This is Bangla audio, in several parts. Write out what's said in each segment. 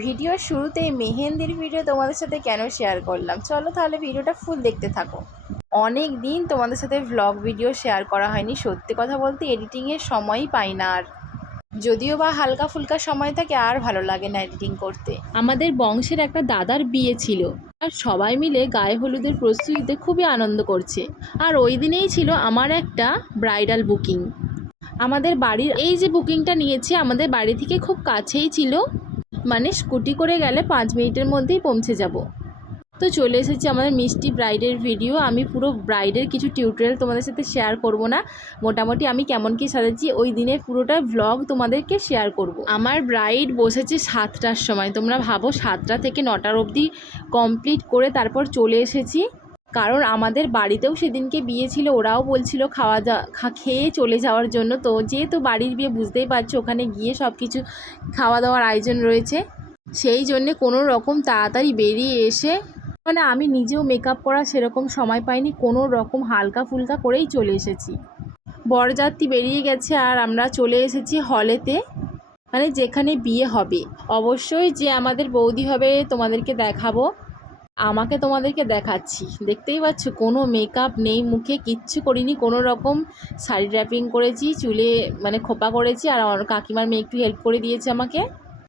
ভিডিওর শুরুতেই মেহেন্দির ভিডিও তোমাদের সাথে কেন শেয়ার করলাম? চলো তাহলে ভিডিওটা ফুল দেখতে থাকো। অনেক দিন তোমাদের সাথে ভ্লগ ভিডিও শেয়ার করা হয়নি, সত্যি কথা বলতে এডিটিংয়ের সময়ই পাই না আর। যদিও বা হালকা ফুলকা সময় থাকে, আর ভালো লাগে না এডিটিং করতে। আমাদের বংশের একটা দাদার বিয়ে ছিল, আর সবাই মিলে গায়ে হলুদের প্রস্তুতিতে খুবই আনন্দ করছে। আর ওই দিনেই ছিল আমার একটা ব্রাইডাল বুকিং আমাদের বাড়ির এই যে বুকিংটা নিয়েছি, আমাদের বাড়ি থেকে খুব কাছেই ছিল মানে স্কুটি করে গেলে পাঁচ মিনিটের মধ্যেই পৌঁছে যাব। তো চলে এসেছি আমাদের মিষ্টি ব্রাইডের ভিডিও। আমি পুরো ব্রাইডের কিছু টিউটোরিয়াল তোমাদের সাথে শেয়ার করব না। মোটামুটি আমি কেমন কি সাজাচ্ছি, ওই দিনের পুরোটা ভ্লগ তোমাদেরকে শেয়ার করব। আমার ব্রাইড বসেছে সাতটার সময়, তোমরা ভাবো সাতটা থেকে নটার অবধি কমপ্লিট করে তারপর চলে এসেছি। কারণ আমাদের বাড়িতেও সেদিনকে বিয়ে ছিল, ওরাও বলছিল খাওয়া যা, খা- খেয়ে চলে যাওয়ার জন্য। তো যেহেতু বাড়ির বিয়ে, বুঝতেই পারছ, ওখানে গিয়ে সব কিছু খাওয়া দাওয়ার আয়োজন রয়েছে। সেই জন্যে কোনো রকম তাড়াতাড়ি বেরিয়ে এসে মানে আমি নিজেও মেকআপ করা সেরকম সময় পাইনি, কোনো রকম হালকা ফুলকা করেই চলে এসেছি। বরযাত্রী বেরিয়ে গেছে আর আমরা চলে এসেছি হলেতে। মানে যেখানে বিয়ে হবে। অবশ্যই যে আমাদের বৌদি হবে, তোমাদেরকে দেখাবো। আমাকে তোমাদেরকে দেখাচ্ছি। দেখতেই পাচ্ছ, কোনো মেকআপ নেই, মুখে কিচ্ছু করিনি, কোনো রকম শাড়ি র্যাপিং করেছি, চুলে মানে খোপা করেছি, আর আমার কাকিমার মেয়ে একটু হেল্প করে দিয়েছে আমাকে।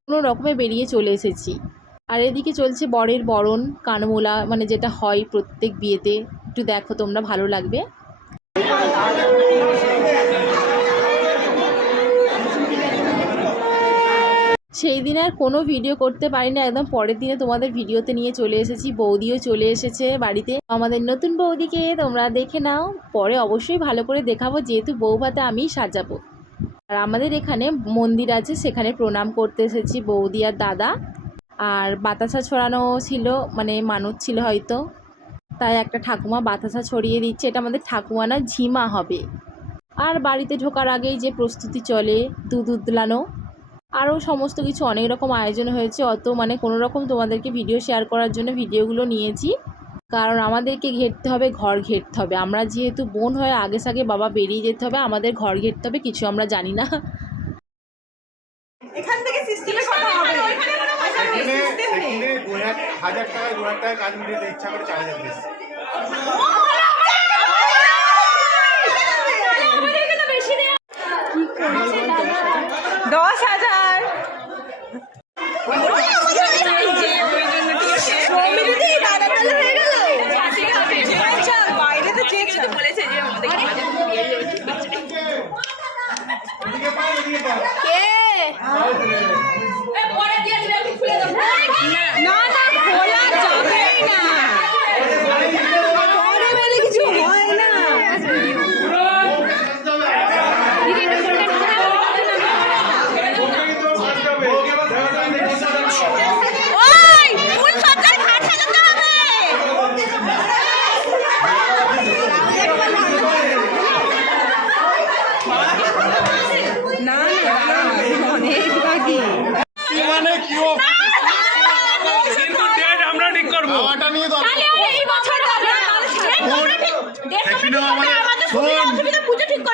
কোনো রকমে বেরিয়ে চলে এসেছি। আর এদিকে চলছে বরের বরণ, কানমোলা মানে যেটা হয় প্রত্যেক বিয়েতে। একটু দেখো, তোমরা ভালো লাগবে। সেই দিন আর কোনো ভিডিও করতে পারি না একদম পরের দিনে তোমাদের ভিডিওতে নিয়ে চলে এসেছি। বৌদিও চলে এসেছে বাড়িতে। আমাদের নতুন বৌদিকে তোমরা দেখে নাও। পরে অবশ্যই ভালো করে দেখাবো। যেহেতু বউ ভাতে আমিই সাজাবো। আর আমাদের এখানে মন্দির আছে, সেখানে প্রণাম করতে এসেছি বৌদি আর দাদা। আর বাতাসা ছড়ানো ছিল মানে মানুষ ছিল হয়তো। তাই একটা ঠাকুমা বাতাসা ছড়িয়ে দিচ্ছে। এটা আমাদের ঠাকুমা না, ঝিমা হবে। আর বাড়িতে ঢোকার আগেই যে প্রস্তুতি চলে, দুধ উদলানো আরও সমস্ত কিছু অনেক রকম আয়োজন হয়েছে। অত মানে কোনো রকম তোমাদেরকে ভিডিও শেয়ার করার জন্য ভিডিওগুলো নিয়েছি। কারণ আমাদেরকে ঘেরতে হবে ঘর ঘেরতে হবে। আমরা যেহেতু বোন হয়ে আগে সাগে বাবা বেরিয়ে যেতে হবে আমাদের ঘর ঘেরতে হবে কিছু আমরা জানি না। এখান থেকে সিস্টেমে কথা হবে। ওইখানে কোনো পয়সা নেই সেখানে সিস্টেম নেই। সেখানে দু হাজার টাকায় টাকায় কাজ মিটিয়ে ইচ্ছা করে চার হাজার দিয়েছে দশ হাজার বাইরে তো চেয়েছে এদিকে পাও এদিকে পাও না না খোলা যাবেই না বাইরে বেরে কিছু হয় না ওই ফুল সজ্জায় ঘাট সাজাতে হবে না না অনেক বাকি মানে কি ও কিন্তু ডেট আমরা ঠিক করব খাওয়াটা নিয়ে তো এই বছর হবে সেখানেও আমাদের শোন পুজো ঠিক করতে ওই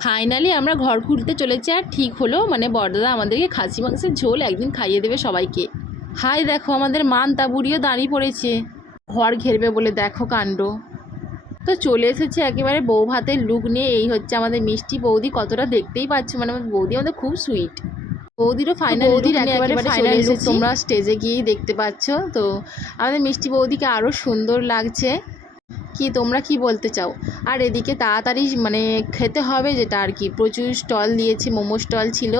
ফাইনালি আমরা ঘর খুলতে চলেছি আর ঠিক হলো মানে বড়দাদা আমাদেরকে খাসি মাংসের ঝোল একদিন খাইয়ে দেবে সবাইকে। হাই, দেখো আমাদের মান তাবুড়িও দাঁড়িয়ে পড়েছে। ঘর ঘেরবে বলে দেখো কাণ্ড। তো চলে এসেছে একেবারে বউ ভাতের লুক নিয়ে, এই হচ্ছে আমাদের মিষ্টি বৌদি, কতটা দেখতেই পাচ্ছ মানে আমাদের বৌদি আমাদের খুব সুইট বৌদিরও ফাইনাল বৌদির একেবারে ফাইনাল লুক তোমরা স্টেজে গিয়েই দেখতে পাচ্ছ। তো আমাদের মিষ্টি বৌদিকে আরও সুন্দর লাগছে। কি তোমরা কি বলতে চাও? আর এদিকে তাড়াতাড়ি মানে খেতে হবে যেটা আর কি। প্রচুর স্টল দিয়েছে মোমো স্টল ছিল।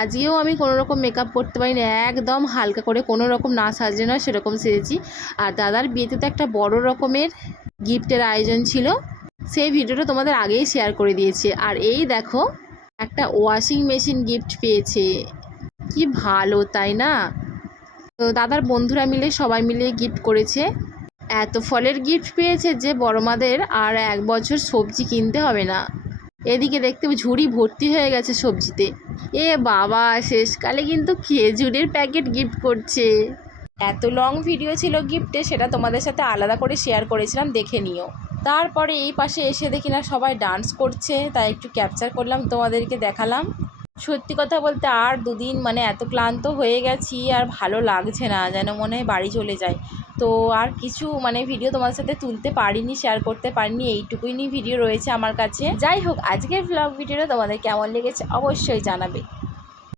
আজকেও আমি কোনো রকম মেকআপ করতে পারিনি। একদম হালকা করে কোনো রকম না সাজে না সেরকম সেজেছি। আর দাদার বিয়েতে তো একটা বড় রকমের গিফটের আয়োজন ছিল। সেই ভিডিওটা তোমাদের আগেই শেয়ার করে দিয়েছে। আর এই দেখো একটা ওয়াশিং মেশিন গিফট পেয়েছে। কি ভালো, তাই না? তো দাদার বন্ধুরা মিলে, সবাই মিলে গিফট করেছে। এত ফলের গিফট পেয়েছে যে বড়মাদের আর এক বছর সবজি কিনতে হবে না। এদিকে দেখতে ঝুড়ি ভর্তি হয়ে গেছে সবজিতে। এ বাবা, শেষকালে কিন্তু খেজুরের প্যাকেট গিফট করছে। এত লং ভিডিও ছিল গিফটে সেটা তোমাদের সাথে আলাদা করে শেয়ার করেছিলাম, দেখে নিও। তারপরে এই পাশে এসে দেখি না সবাই ডান্স করছে, তাই একটু ক্যাপচার করলাম, তোমাদেরকে দেখালাম। সত্যি কথা বলতে আর দুদিন মানে এত ক্লান্ত হয়ে গেছি, আর ভালো লাগছে না, যেন মনে হয় বাড়ি চলে যায় তো আর কিছু মানে ভিডিও তোমাদের সাথে তুলতে পারিনি শেয়ার করতে পারিনি এইটুকুই ভিডিও রয়েছে আমার কাছে। যাই হোক, আজকের ব্লগ ভিডিওটা তোমাদের কেমন লেগেছে অবশ্যই জানাবে।